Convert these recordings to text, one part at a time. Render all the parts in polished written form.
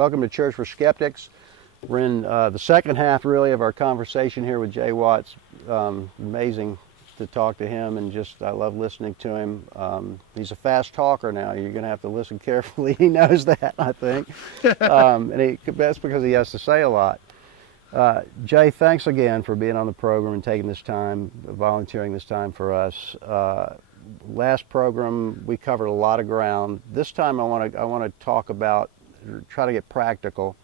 Welcome to Church for Skeptics. We're in the second half, really, of our conversation here with Jay Watts. Amazing to talk to him, and I love listening to him. He's a fast talker now. You're going to have to listen carefully. He knows that, I think. That's because he has to say a lot. Jay, thanks again for being on the program and taking this time, volunteering this time for us. Last program, we covered a lot of ground. This time I want to talk about, try to get practical.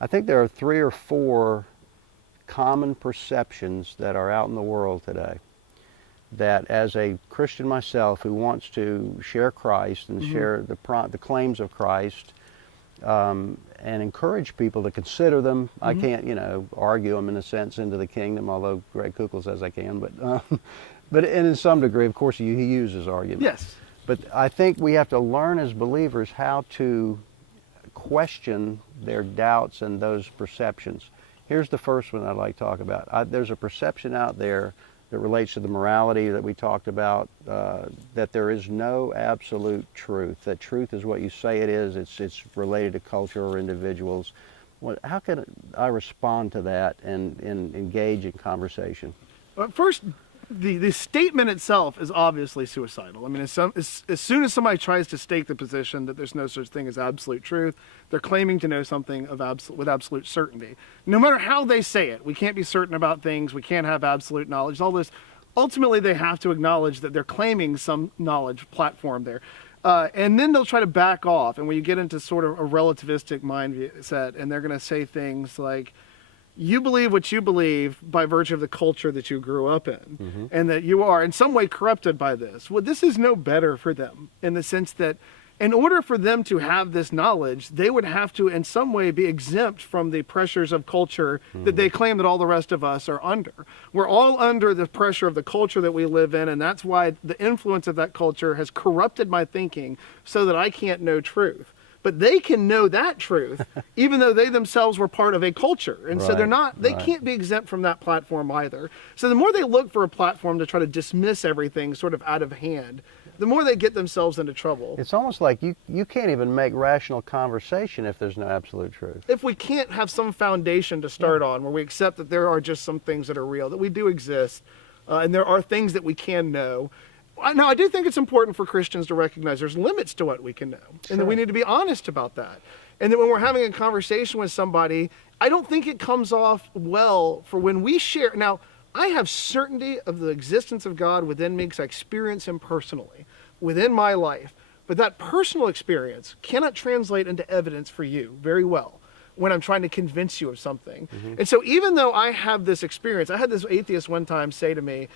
I think there are 3 or 4 common perceptions that are out in the world today that, as a Christian myself who wants to share Christ and share the claims of Christ, and encourage people to consider them. I can't, argue them in a sense into the kingdom, although Greg Kukl says I can, but in some degree, of course, he uses argument. Yes. But I think we have to learn as believers how to question their doubts and those perceptions. Here's the first one I'd like to talk about. There's a perception out there that relates to the morality that we talked about, that there is no absolute truth, that truth is what you say it is, it's related to culture or individuals. How can I respond to that and engage in conversation? First, the statement itself is obviously suicidal. I mean, as soon as somebody tries to stake the position that there's no such thing as absolute truth, they're claiming to know something with absolute certainty. No matter how they say it, we can't be certain about things, we can't have absolute knowledge, all this. Ultimately, they have to acknowledge that they're claiming some knowledge platform there. And then they'll try to back off, and when you get into sort of a relativistic mindset, and they're going to say things like, you believe what you believe by virtue of the culture that you grew up in, and that you are in some way corrupted by this. Well, this is no better for them, in the sense that in order for them to have this knowledge, they would have to in some way be exempt from the pressures of culture that they claim that all the rest of us are under. We're all under the pressure of the culture that we live in, and that's why the influence of that culture has corrupted my thinking so that I can't know truth. But they can know that truth, even though they themselves were part of a culture. And so they can't be exempt from that platform either. So the more they look for a platform to try to dismiss everything sort of out of hand, the more they get themselves into trouble. It's almost like you can't even make rational conversation if there's no absolute truth. If we can't have some foundation to start on, where we accept that there are just some things that are real, that we do exist, and there are things that we can know. Now, I do think it's important for Christians to recognize there's limits to what we can know, and that we need to be honest about that. And that when we're having a conversation with somebody, I don't think it comes off well for when we share. Now, I have certainty of the existence of God within me because I experience Him personally within my life. But that personal experience cannot translate into evidence for you very well when I'm trying to convince you of something. And so even though I have this experience, I had this atheist one time say to me,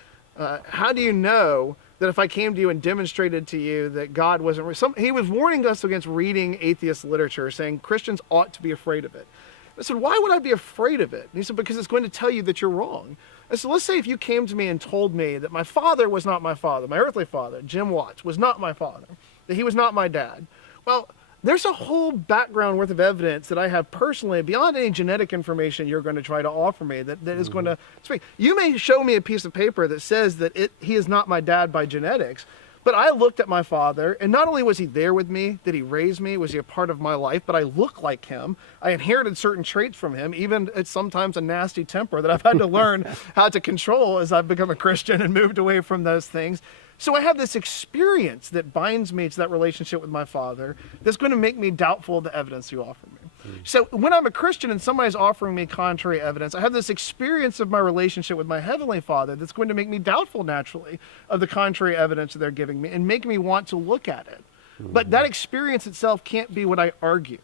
how do you know that if I came to you and demonstrated to you that God wasn't real? He was warning us against reading atheist literature, saying Christians ought to be afraid of it. I said, why would I be afraid of it? And he said, because it's going to tell you that you're wrong. I said, let's say if you came to me and told me that my father was not my father, my earthly father, Jim Watts, was not my father, that he was not my dad. Well, there's a whole background worth of evidence that I have personally, beyond any genetic information you're going to try to offer me, that is going to speak. You may show me a piece of paper that says that he is not my dad by genetics, but I looked at my father, and not only was he there with me, did he raise me, was he a part of my life, but I look like him. I inherited certain traits from him, even it's sometimes a nasty temper that I've had to learn how to control as I've become a Christian and moved away from those things. So I have this experience that binds me to that relationship with my father that's going to make me doubtful of the evidence you offer me. So when I'm a Christian and somebody's offering me contrary evidence, I have this experience of my relationship with my Heavenly Father that's going to make me doubtful naturally of the contrary evidence that they're giving me and make me want to look at it. But that experience itself can't be what I argue.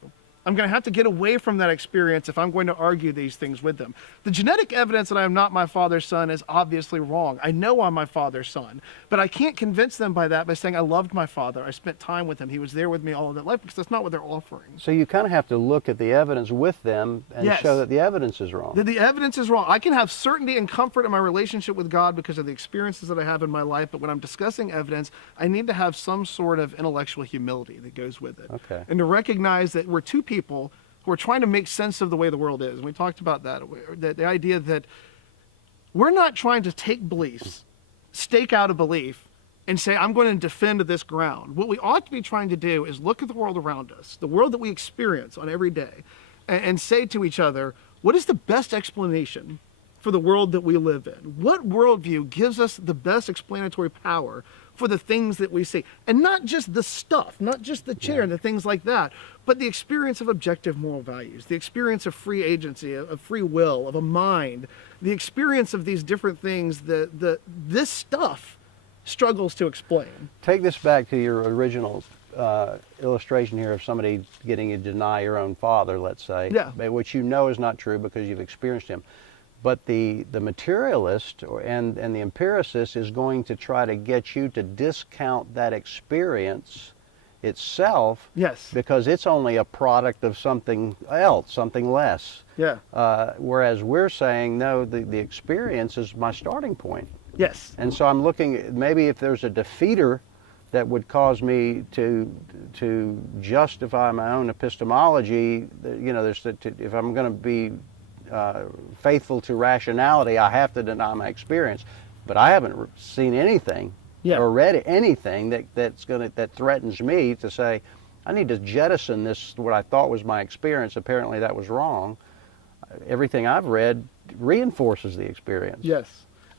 I'm going to have to get away from that experience if I'm going to argue these things with them. The genetic evidence that I am not my father's son is obviously wrong. I know I'm my father's son, but I can't convince them by that by saying I loved my father, I spent time with him, he was there with me all of that life, because that's not what they're offering. So you kind of have to look at the evidence with them and show that the evidence is wrong. That the evidence is wrong. I can have certainty and comfort in my relationship with God because of the experiences that I have in my life, but when I'm discussing evidence, I need to have some sort of intellectual humility that goes with it. Okay. And to recognize that we're two people who are trying to make sense of the way the world is. And we talked about that, the idea that we're not trying to take beliefs, stake out a belief, and say, I'm going to defend this ground. What we ought to be trying to do is look at the world around us, the world that we experience on every day, and say to each other, what is the best explanation for the world that we live in? What worldview gives us the best explanatory power for the things that we see? And not just the stuff, not just the chair and the things like that, but the experience of objective moral values, the experience of free agency, of free will, of a mind, the experience of these different things that this stuff struggles to explain. Take this back to your original illustration here of somebody getting you to deny your own father, let's say, which you know is not true because you've experienced him. But the materialist and the empiricist is going to try to get you to discount that experience itself, because it's only a product of something else, something less. Whereas we're saying, no, the experience is my starting point. And so I'm looking at maybe if there's a defeater that would cause me to justify my own epistemology. You know, if I'm going to be faithful to rationality, I have to deny my experience. But I haven't seen anything or read anything that threatens me to say, I need to jettison this, what I thought was my experience. Apparently that was wrong. Everything I've read reinforces the experience.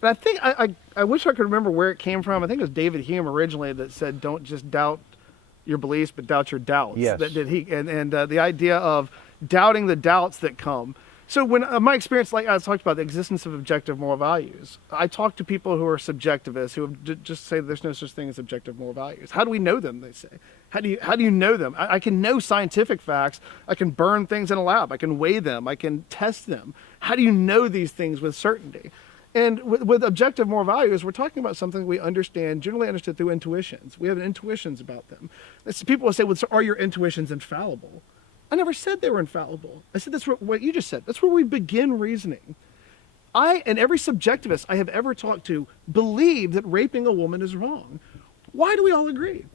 And I think, I wish I could remember where it came from. I think it was David Hume originally that said, don't just doubt your beliefs, but doubt your doubts. The idea of doubting the doubts that come. So when my experience, like I talked about the existence of objective moral values, I talk to people who are subjectivists, who have just say there's no such thing as objective moral values. How do we know them, they say? How do you know them? I can know scientific facts. I can burn things in a lab. I can weigh them. I can test them. How do you know these things with certainty? And with objective moral values, we're talking about something we understand, generally understood through intuitions. We have intuitions about them. People will say, well, so are your intuitions infallible? I never said they were infallible. I said that's what you just said. That's where we begin reasoning. I and every subjectivist I have ever talked to believe that raping a woman is wrong. Why do we all agree?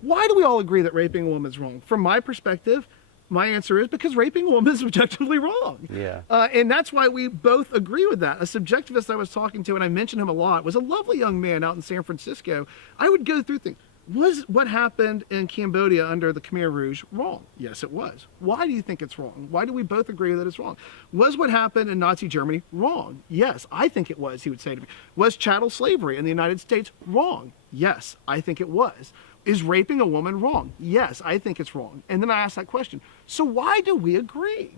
Why do we all agree that raping a woman is wrong? From my perspective, my answer is because raping a woman is objectively wrong. And that's why we both agree with that. A subjectivist I was talking to, and I mentioned him a lot, was a lovely young man out in San Francisco. I would go through things. Was what happened in Cambodia under the Khmer Rouge wrong? Yes, it was. Why do you think it's wrong? Why do we both agree that it's wrong? Was what happened in Nazi Germany wrong? Yes, I think it was, he would say to me. Was chattel slavery in the United States wrong? Yes, I think it was. Is raping a woman wrong? Yes, I think it's wrong. And then I asked that question, so why do we agree?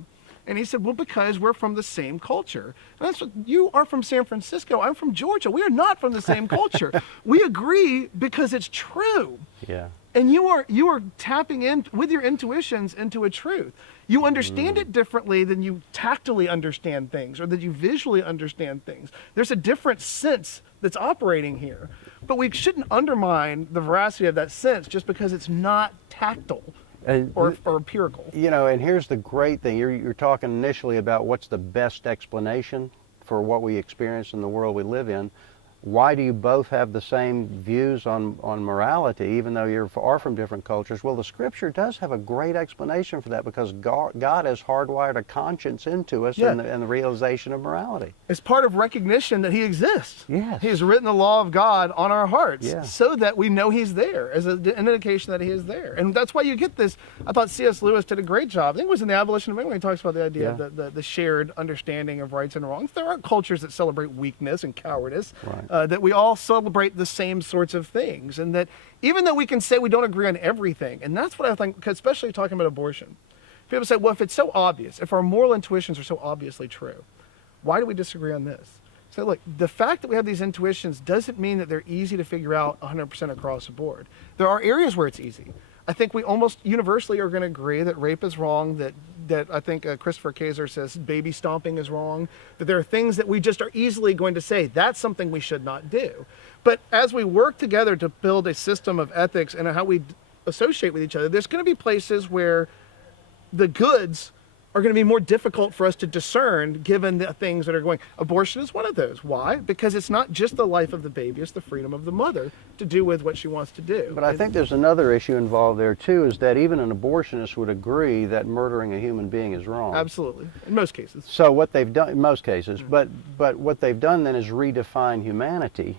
And he said, well, because we're from the same culture. And that's what, you are from San Francisco, I'm from Georgia. We are not from the same culture. We agree because it's true. And you are tapping in with your intuitions into a truth. You understand it differently than you tactily understand things or that you visually understand things. There's a different sense that's operating here. But we shouldn't undermine the veracity of that sense just because it's not tactile. Or empirical. You know, and here's the great thing. You're talking initially about what's the best explanation for what we experience in the world we live in. Why do you both have the same views on morality, even though you are from different cultures? Well, the Scripture does have a great explanation for that because God has hardwired a conscience into us and the realization of morality. It's part of recognition that He exists. He has written the law of God on our hearts so that we know He's there, as an indication that He is there. And that's why you get this. I thought C.S. Lewis did a great job. I think it was in The Abolition of Man when he talks about the idea of the shared understanding of rights and wrongs. There are cultures that celebrate weakness and cowardice. That we all celebrate the same sorts of things, and that even though we can say we don't agree on everything, and that's what I think, especially talking about abortion, people say, well, if it's so obvious, if our moral intuitions are so obviously true, why do we disagree on this? So look, the fact that we have these intuitions doesn't mean that they're easy to figure out 100% across the board. There are areas where it's easy. I think we almost universally are going to agree that rape is wrong, that I think Christopher Kaiser says baby stomping is wrong, that there are things that we just are easily going to say, that's something we should not do. But as we work together to build a system of ethics and how we associate with each other, there's going to be places where the goods are going to be more difficult for us to discern given the things that are going. Abortion is one of those. Why? Because it's not just the life of the baby, it's the freedom of the mother to do with what she wants to do. But I think there's another issue involved there too, is that even an abortionist would agree that murdering a human being is wrong. Absolutely, in most cases. So what they've done, in most cases, but what they've done then is redefine humanity.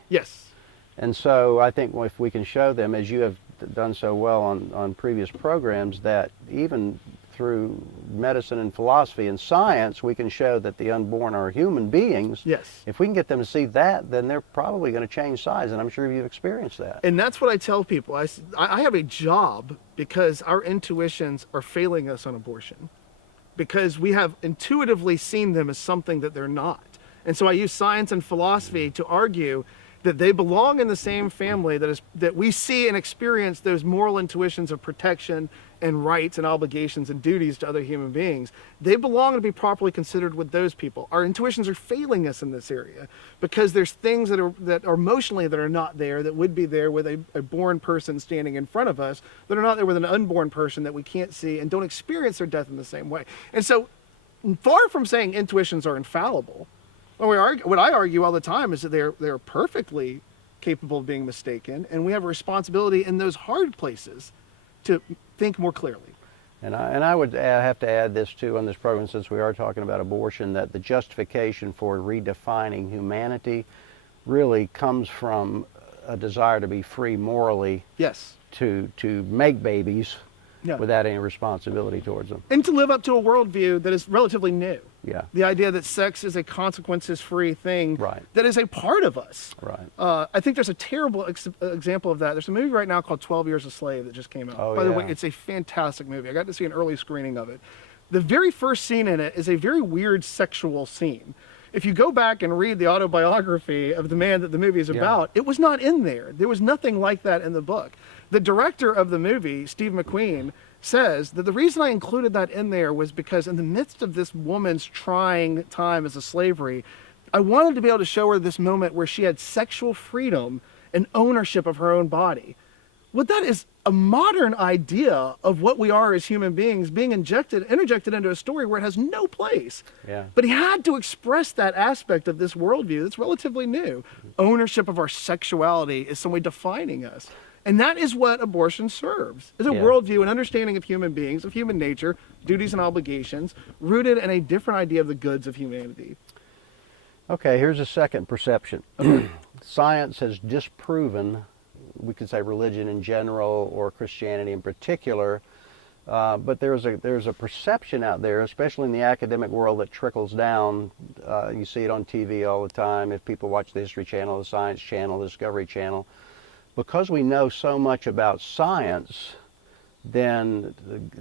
And so I think if we can show them, as you have done so well on previous programs, that even through medicine and philosophy and science, we can show that the unborn are human beings. Yes. If we can get them to see that, then they're probably going to change sides, and I'm sure you've experienced that. And that's what I tell people. I have a job because our intuitions are failing us on abortion, because we have intuitively seen them as something that they're not. And so I use science and philosophy to argue that they belong in the same family, that we see and experience those moral intuitions of protection and rights and obligations and duties to other human beings. They belong to be properly considered with those people. Our intuitions are failing us in this area because there's things that are emotionally that are not there, that would be there with a born person standing in front of us, that are not there with an unborn person that we can't see and don't experience their death in the same way. And so, far from saying intuitions are infallible, what I argue all the time is that they're perfectly capable of being mistaken, and we have a responsibility in those hard places to think more clearly. And I would have to add this too on this program, since we are talking about abortion, that the justification for redefining humanity really comes from a desire to be free morally. Yes. To make babies. Yeah. Without any responsibility towards them. And to live up to a worldview that is relatively new. Yeah. The idea that sex is a consequences-free thing. Right. That is a part of us. Right. I think there's a terrible example of that. There's a movie right now called 12 Years a Slave that just came out. Oh, By yeah. the way, it's a fantastic movie. I got to see an early screening of it. The very first scene in it is a very weird sexual scene. If you go back and read the autobiography of the man that the movie is about, it was not in there. There was nothing like that in the book. The director of the movie, Steve McQueen, says that the reason I included that in there was because in the midst of this woman's trying time as a slavery, I wanted to be able to show her this moment where she had sexual freedom and ownership of her own body. Well, that is a modern idea of what we are as human beings being interjected into a story where it has no place. Yeah. But he had to express that aspect of this worldview that's relatively new. Ownership of our sexuality is some way defining us. And that is what abortion serves, is a worldview, an understanding of human beings, of human nature, duties and obligations, rooted in a different idea of the goods of humanity. Okay, here's a second perception. Science has disproven, we could say religion in general or Christianity in particular, but there's a perception out there, especially in the academic world, that trickles down. You see it on TV all the time. If people watch the History Channel, the Science Channel, the Discovery Channel, because we know so much about science, then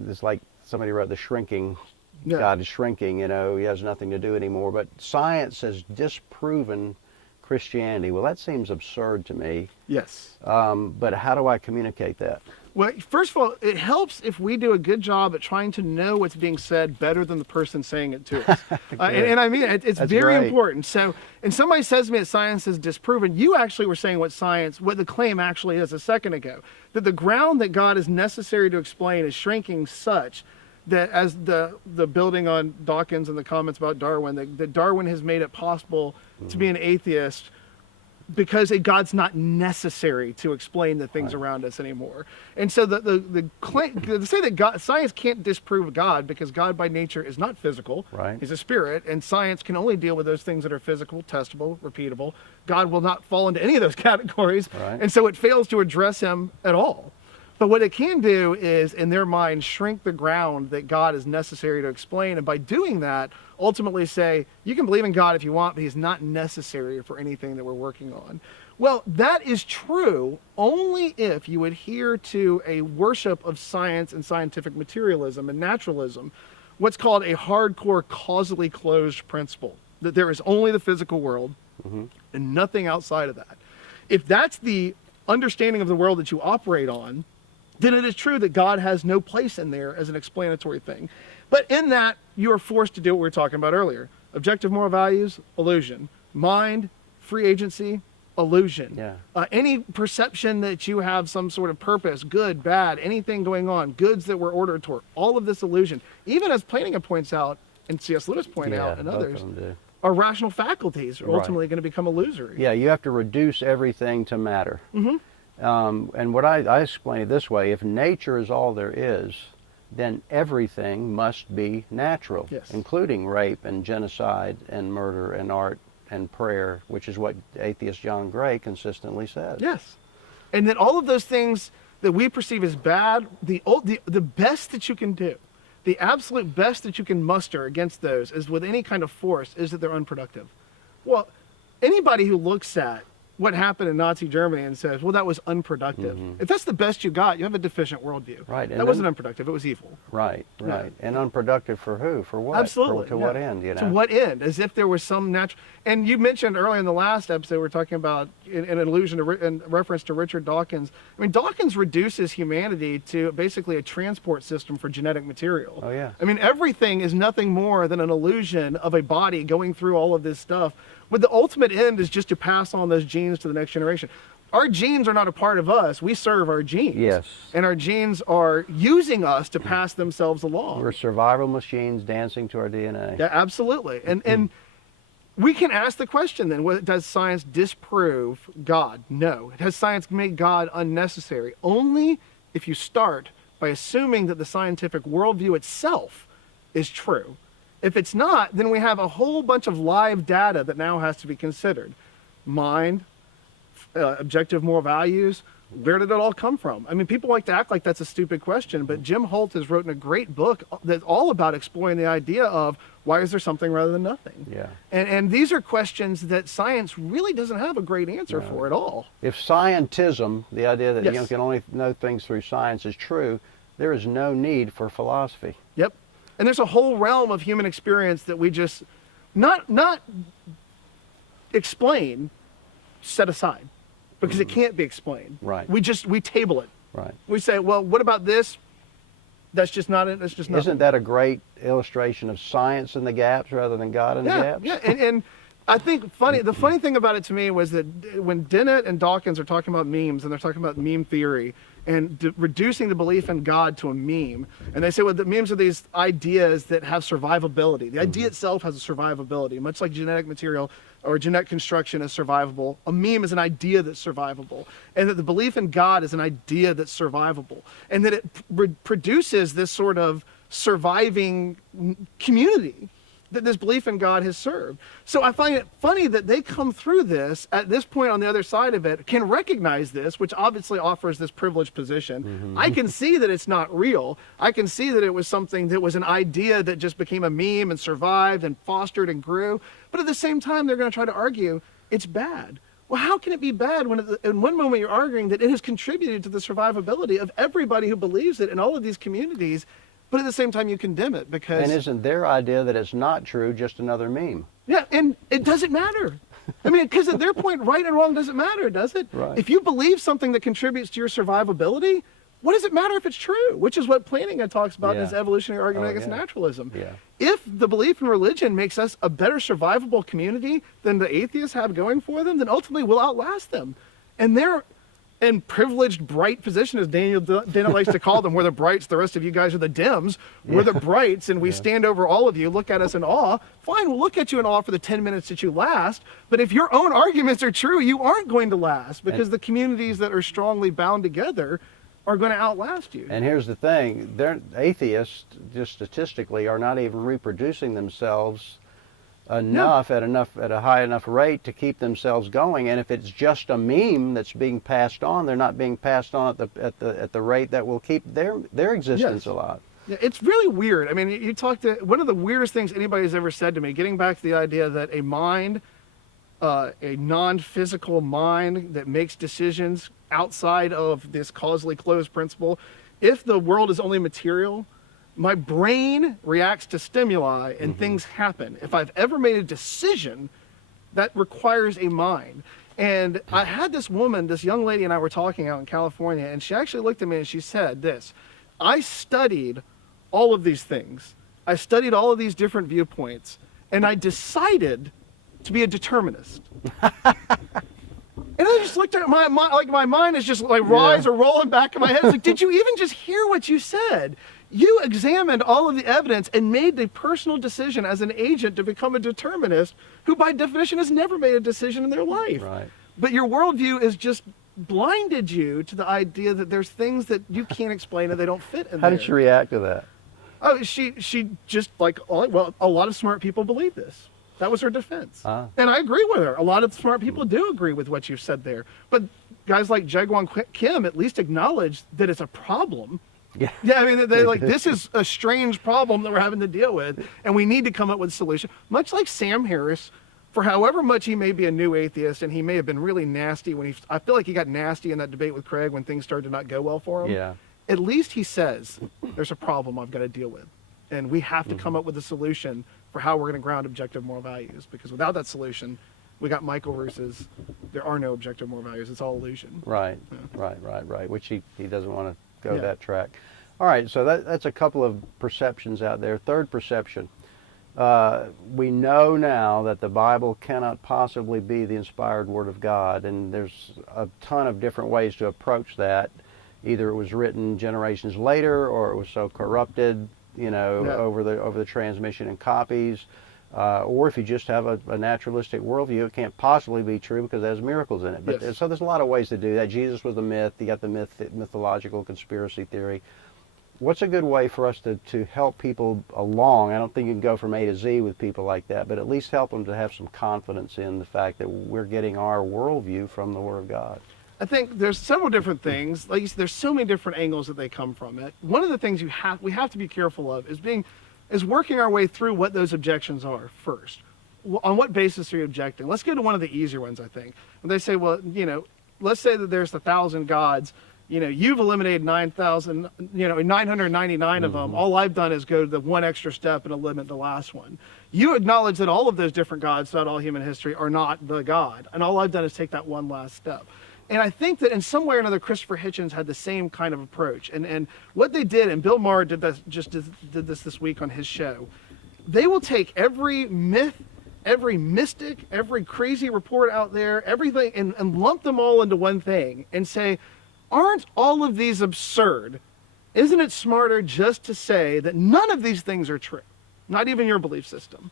it's like somebody wrote The Shrinking. Yeah. God is shrinking, he has nothing to do anymore. But science has disproven Christianity. Well, that seems absurd to me. Yes. But how do I communicate that? Well, first of all, it helps if we do a good job at trying to know what's being said better than the person saying it to us. And I mean, it's That's very great. important. So, and somebody says to me that science is disproven. You actually were saying what the claim actually is a second ago. That the ground that God is necessary to explain is shrinking such that, as the building on Dawkins and the comments about Darwin, that Darwin has made it possible to be an atheist because God's not necessary to explain the things around us anymore. And so the claim to say that science can't disprove God, because God by nature is not physical. Right. He's a spirit, and science can only deal with those things that are physical, testable, repeatable. God will not fall into any of those categories. Right. And so it fails to address him at all. But what it can do is, in their mind, shrink the ground that God is necessary to explain. And by doing that, ultimately say, you can believe in God if you want, but he's not necessary for anything that we're working on. Well, that is true only if you adhere to a worship of science and scientific materialism and naturalism, what's called a hardcore causally closed principle, that there is only the physical world and nothing outside of that. If that's the understanding of the world that you operate on, then it is true that God has no place in there as an explanatory thing. But in that, you are forced to do what we were talking about earlier. Objective moral values, illusion. Mind, free agency, illusion. Yeah. Any perception that you have some sort of purpose, good, bad, anything going on, goods that were ordered toward, all of this illusion, even as Planigan points out, and C.S. Lewis point out, and both others, of them do. our rational faculties are ultimately going to become illusory. Yeah, you have to reduce everything to matter. And what I explain it this way: if nature is all there is, then everything must be natural, Yes. including rape and genocide and murder and art and prayer, which is what atheist John Gray consistently says. Yes. And that all of those things that we perceive as bad, the best that you can do, the absolute best that you can muster against those is with any kind of force is that they're unproductive. Well, anybody who looks at what happened in Nazi Germany and says, well, that was unproductive. If that's the best you got, you have a deficient worldview. Right. That wasn't unproductive, it was evil. Right. Yeah. And unproductive for who? For what? Absolutely. To what end, you know? To what end? As if there was some natural... And you mentioned earlier in the last episode, we were talking about an allusion to, in reference to Richard Dawkins. I mean, Dawkins reduces humanity to basically a transport system for genetic material. Oh, yeah. I mean, everything is nothing more than an illusion of a body going through all of this stuff. But the ultimate end is just to pass on those genes to the next generation. Our genes are not a part of us. We serve our genes. Yes. And our genes are using us to pass themselves along. We're survival machines dancing to our DNA. Yeah, absolutely. And we can ask the question then, does science disprove God? No. Has science made God unnecessary? Only if you start by assuming that the scientific worldview itself is true. If it's not, then we have a whole bunch of live data that now has to be considered. Mind, objective moral values, where did it all come from? I mean, people like to act like that's a stupid question, but Jim Holt has written a great book that's all about exploring the idea of why is there something rather than nothing? Yeah. And these are questions that science really doesn't have a great answer for at all. If scientism, the idea that Yes. you can only know things through science, is true, there is no need for philosophy. Yep. And there's a whole realm of human experience that we just not explain, set aside, because it can't be explained. Right. We table it. Right. We say, well, what about this? That's just not it. That's just not. Isn't that a great illustration of science in the gaps rather than God in the gaps? Yeah, and I think the funny thing about it to me was that when Dennett and Dawkins are talking about memes and they're talking about meme theory and reducing the belief in God to a meme, and they say, well, the memes are these ideas that have survivability. The idea itself has a survivability, much like genetic material or genetic construction is survivable. A meme is an idea that's survivable, and that the belief in God is an idea that's survivable, and that it produces this sort of surviving community that this belief in God has served. So I find it funny that they come through this at this point on the other side of it, can recognize this, which obviously offers this privileged position. I can see that it's not real. I can see that it was something that was an idea that just became a meme and survived and fostered and grew. But at the same time, they're going to try to argue it's bad. Well, how can it be bad when in one moment you're arguing that it has contributed to the survivability of everybody who believes it in all of these communities, but at the same time you condemn it because... And isn't their idea that it's not true just another meme? Yeah, and it doesn't matter. I mean, because at their point, right and wrong doesn't matter, does it? Right. If you believe something that contributes to your survivability, what does it matter if it's true? Which is what Plantinga talks about in his evolutionary argument against naturalism. Yeah. If the belief in religion makes us a better survivable community than the atheists have going for them, then ultimately we'll outlast them. And they're in privileged, bright position, as Daniel likes to call them. We're the brights, the rest of you guys are the dims. We're the brights, and we stand over all of you, look at us in awe. Fine, we'll look at you in awe for the 10 minutes that you last, but if your own arguments are true, you aren't going to last, because the communities that are strongly bound together are going to outlast you. And here's the thing, atheists, just statistically, are not even reproducing themselves enough at a high enough rate to keep themselves going. And if it's just a meme that's being passed on, they're not being passed on at the rate that will keep their existence alive. Yeah, it's really weird. I mean, you talk to one of the weirdest things anybody's ever said to me, getting back to the idea that a mind, a non-physical mind that makes decisions outside of this causally closed principle, if the world is only material, my brain reacts to stimuli and things happen. If I've ever made a decision, that requires a mind. And I had this woman, this young lady and I were talking out in California, and she actually looked at me and she said this: I studied all of these things. I studied all of these different viewpoints, and I decided to be a determinist. And I just looked at my mind is just like rise or rolling back in my head. It's like, did you even just hear what you said? You examined all of the evidence and made the personal decision as an agent to become a determinist, who by definition has never made a decision in their life. Right. But your worldview is just blinded you to the idea that there's things that you can't explain and they don't fit in there. How did she react to that? Oh, she just like, well, a lot of smart people believe this. That was her defense. Uh-huh. And I agree with her. A lot of smart people do agree with what you've said there. But guys like Jaegwon Kim at least acknowledge that it's a problem. Yeah. Yeah, I mean, they're like, this is a strange problem that we're having to deal with, and we need to come up with a solution. Much like Sam Harris, for however much he may be a new atheist, and he may have been really nasty when I feel like he got nasty in that debate with Craig when things started to not go well for him. Yeah. At least he says, there's a problem I've got to deal with. And we have to come up with a solution for how we're going to ground objective moral values. Because without that solution, we got Michael versus there are no objective moral values. It's all illusion. Right, Yeah. right. Which he doesn't want to go Yeah. that track. All right, so that's a couple of perceptions out there. Third perception. We know now that the Bible cannot possibly be the inspired Word of God, and there's a ton of different ways to approach that. Either it was written generations later, or it was so corrupted, over the transmission and copies, or if you just have a naturalistic worldview, it can't possibly be true because it has miracles in it. But Yes. so there's a lot of ways to do that. Jesus was a myth. You got the mythological conspiracy theory. What's a good way for us to help people along? I don't think you can go from A to Z with people like that, but at least help them to have some confidence in the fact that we're getting our worldview from the Word of God. I think there's several different things. Like you said, there's so many different angles that they come from it. One of the things we have to be careful of is working our way through what those objections are first. On what basis are you objecting? Let's go to one of the easier ones, I think. When they say, well, let's say that there's 1,000 gods. You've eliminated 999 of them. All I've done is go to the one extra step and eliminate the last one. You acknowledge that all of those different gods throughout all human history are not the God. And all I've done is take that one last step. And I think that in some way or another, Christopher Hitchens had the same kind of approach. And what they did, and Bill Maher did this week on his show, they will take every myth, every mystic, every crazy report out there, everything, and lump them all into one thing and say, aren't all of these absurd? Isn't it smarter just to say that none of these things are true? Not even your belief system.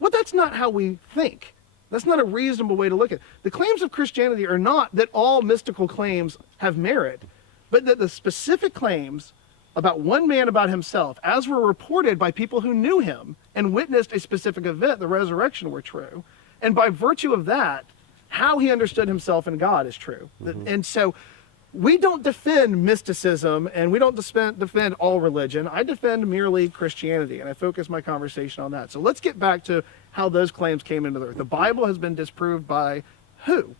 Well, that's not how we think. That's not a reasonable way to look at it. The claims of Christianity are not that all mystical claims have merit, but that the specific claims about one man about himself, as were reported by people who knew him and witnessed a specific event, the resurrection, were true. And by virtue of that, how he understood himself and God is true. And so we don't defend mysticism, and we don't defend all religion. I defend merely Christianity, and I focus my conversation on that. So let's get back to how those claims came into the earth. The Bible has been disproved by who?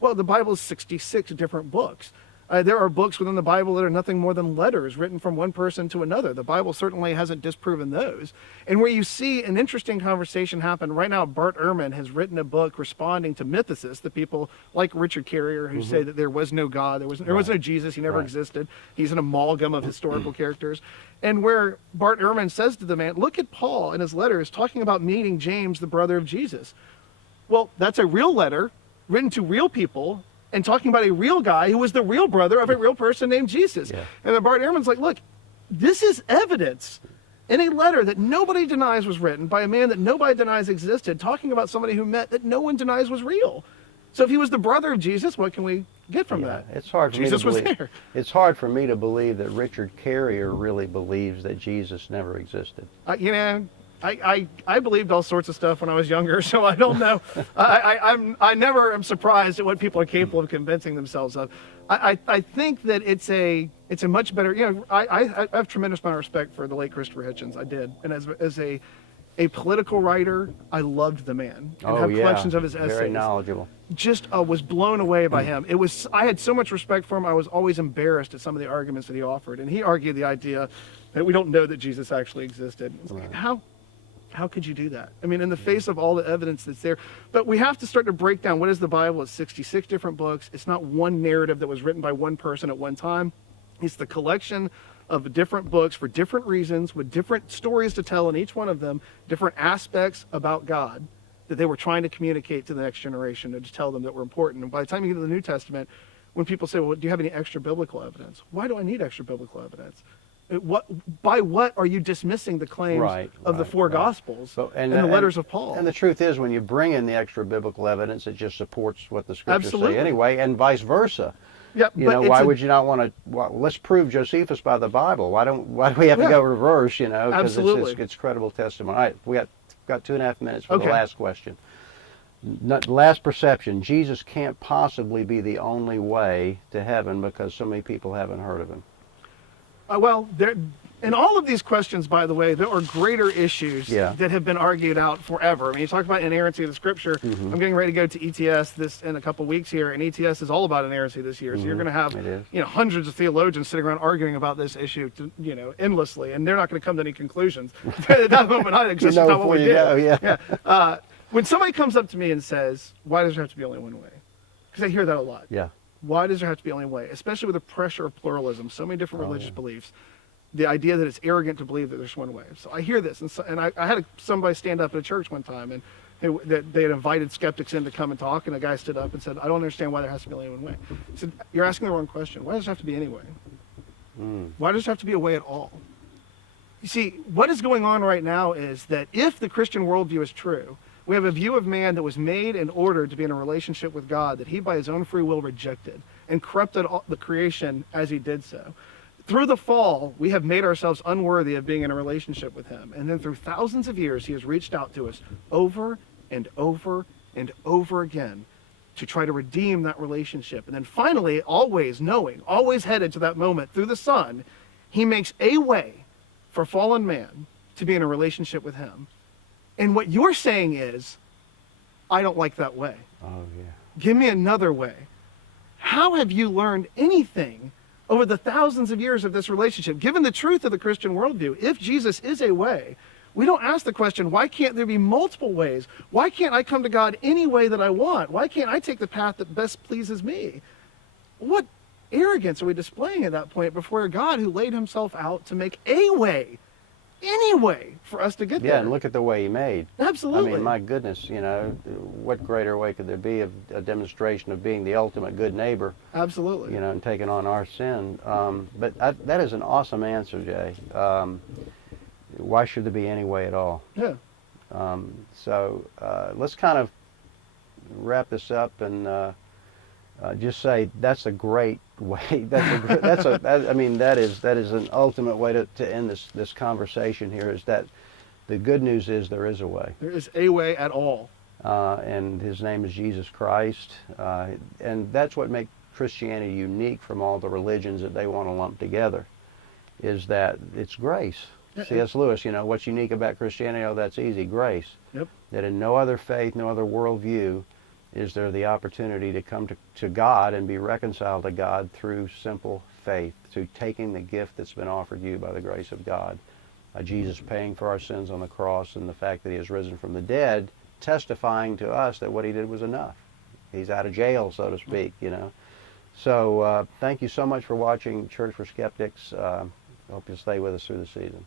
Well, the Bible is 66 different books. There are books within the Bible that are nothing more than letters written from one person to another. The Bible certainly hasn't disproven those. And where you see an interesting conversation happen right now, Bart Ehrman has written a book responding to mythicists, the people like Richard Carrier who say that there was no God, there was no Jesus, he never existed. He's an amalgam of historical characters. And where Bart Ehrman says to the man, look at Paul in his letters talking about meeting James, the brother of Jesus. Well, that's a real letter written to real people and talking about a real guy who was the real brother of a real person named Jesus. Yeah. And then Bart Ehrman's like, look, this is evidence in a letter that nobody denies was written by a man that nobody denies existed, talking about somebody who met that no one denies was real. So if he was the brother of Jesus, what can we get from that? It's hard for Jesus me to was believe. there. It's hard for me to believe that Richard Carrier really believes that Jesus never existed. I believed all sorts of stuff when I was younger, so I don't know. I never am surprised at what people are capable of convincing themselves of. I think that it's a much better. I have tremendous amount of respect for the late Christopher Hitchens. I did, and as a political writer, I loved the man and have collections of his essays. Very knowledgeable. Just was blown away by him. I had so much respect for him. I was always embarrassed at some of the arguments that he offered, and he argued the idea that we don't know that Jesus actually existed. It's like, how could you do that? I mean, in the face of all the evidence that's there. But we have to start to break down what is the Bible. It's 66 different books. It's not one narrative that was written by one person at one time. It's the collection of different books for different reasons, with different stories to tell in each one of them, different aspects about God that they were trying to communicate to the next generation and to tell them that were important. And by the time you get to the New Testament, when people say, well, do you have any extra biblical evidence? Why do I need extra biblical evidence? By what are you dismissing the claims of the four Gospels and the letters of Paul? And the truth is, when you bring in the extra biblical evidence, it just supports what the Scriptures say anyway, and vice versa. Yeah, why would you not want to? Well, let's prove Josephus by the Bible. Why do we have to go reverse? Because it's credible testimony. All right, we got got 2.5 minutes for Okay. the last question. Last perception, Jesus can't possibly be the only way to heaven because so many people haven't heard of him. Well, in all of these questions, by the way, there are greater issues that have been argued out forever. I mean, you talk about inerrancy of the Scripture. I'm getting ready to go to ETS this in a couple weeks here, and ETS is all about inerrancy this year. So you're going to have hundreds of theologians sitting around arguing about this issue, endlessly, and they're not going to come to any conclusions. At that moment, it's just not what we do. When somebody comes up to me and says, "Why does there have to be only one way?" Because I hear that a lot. Yeah. Why does there have to be only one way? Especially with the pressure of pluralism, so many different religious beliefs. The idea that it's arrogant to believe that there's one way. So I hear this, and I had somebody stand up at a church one time, and they had invited skeptics in to come and talk, and a guy stood up and said, "I don't understand why there has to be only one way." He said, "You're asking the wrong question. Why does there have to be any way? Why does there have to be a way at all?" You see, what is going on right now is that if the Christian worldview is true, we have a view of man that was made and ordered to be in a relationship with God that he by his own free will rejected and corrupted the creation as he did so. Through the fall, we have made ourselves unworthy of being in a relationship with him. And then through thousands of years, he has reached out to us over and over and over again to try to redeem that relationship. And then finally, always knowing, always headed to that moment through the Son, he makes a way for fallen man to be in a relationship with him. And what you're saying is, I don't like that way. Oh, yeah. Give me another way. How have you learned anything over the thousands of years of this relationship? Given the truth of the Christian worldview, if Jesus is a way, we don't ask the question, why can't there be multiple ways? Why can't I come to God any way that I want? Why can't I take the path that best pleases me? What arrogance are we displaying at that point before a God who laid himself out to make a way, any way, for us to get there? Yeah, and look at the way he made. Absolutely. I mean, my goodness, what greater way could there be of a demonstration of being the ultimate good neighbor? Absolutely. And taking on our sin. But that is an awesome answer, Jay. Why should there be any way at all? Yeah. So let's kind of wrap this up and just say that's a great way. That is an ultimate way to end this conversation here. Is that the good news is there is a way. There is a way at all. And his name is Jesus Christ. And that's what makes Christianity unique from all the religions that they want to lump together, is that it's grace. C.S. Lewis, what's unique about Christianity? Oh, that's easy, grace. Yep. That in no other faith, no other worldview is there the opportunity to come to God and be reconciled to God through simple faith, through taking the gift that's been offered you by the grace of God. Jesus paying for our sins on the cross, and the fact that he has risen from the dead, testifying to us that what he did was enough. He's out of jail, so to speak, So thank you so much for watching Church for Skeptics. I hope you'll stay with us through the season.